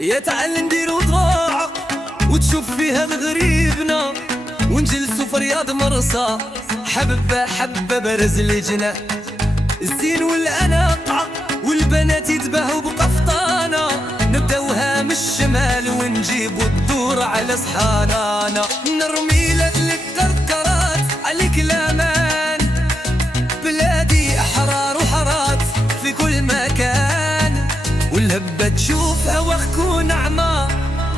يا تعال نديرو ضراعة وتشوف فيها الغريبنا، ونجلسو في رياض مرسى حبة حبة برز الجنة، الزين والأناقة والبنات يتباهوا بقفطانة، نبداوها من الشمال ونجيبو الدور على صحانانا، نرمي لك الكركرات عليك الأمان، بلادي أحرار وحارات في كل مكان، والهبة تشوفها واخك ونعمة،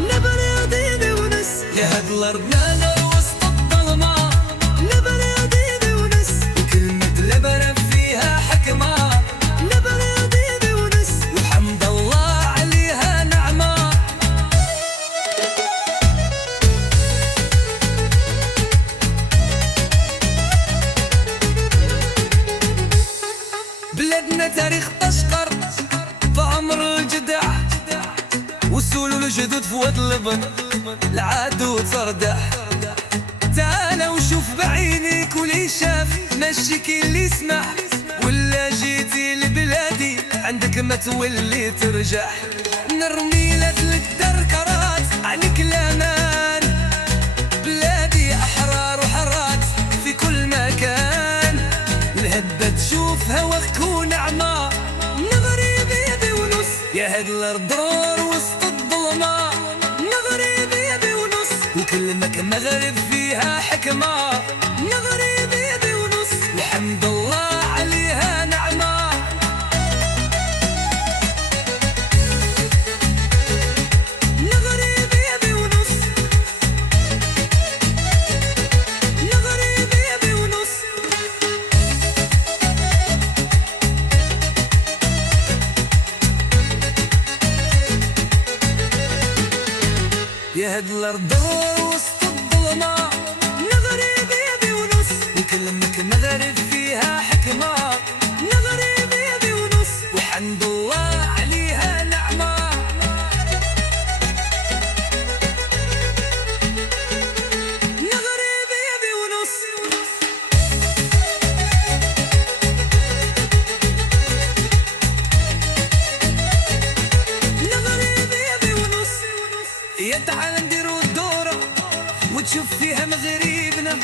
نبريضين ونس يا هاد الأرض نار وسط الظلمة، نبريضين ونس وكلمة لبنة فيها حكمة، نبريضين ونس والحمد الله عليها نعمة. بلادنا تاريخ تشقر في عمر الجدع، وصولوا الجدود في واد اللبن العادو تردح، تعال وشوف بعينيك واللي شاف ماشي كي اللي يسمح، ولا جيتي لبلادي عندك ما تولي ترجع، نرمي لك الكركرات عليك الأمان، بلادي أحرار وحارات في كل مكان، الهبة تشوفها واخك ونعمة، نغريبي ونص يا هاد الأرض ضرور وسط الظلمة، نغريبي ونص وكلمك مغرب فيها حكمة، نغريبي ونص والحمد الله عليها نعمة. نغريبي ونص، نغريبي ونص. يا هاد الأرض ضرور وسط الظلمة، نغريبي ونص وكلمك مغرب فيها حكمة، نغريبي ونص والحمد الله عليها نعمة. نغريبي ونص، نغريبي ونص. يا تعال نديرو الدورة وتشوف فيها مغربنا،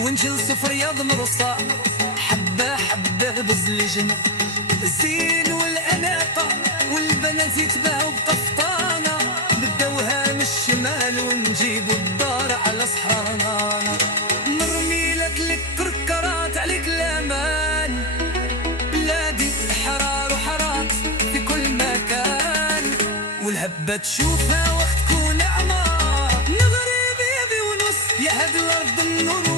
ونجلسو في رياض مرصى حبة حبة بزلجنا، الزين والأناقة والبنات يتباهوا بقفطانة، نبداوها من الشمال ونجيبو الدار على صحرانا، نرمي لك الكركرات عليك الأمان، بلادي حرار وحارات في كل مكان، والهبة تشوفها واخك ونعمة، نغريبي ونص يا هاد الأرض النور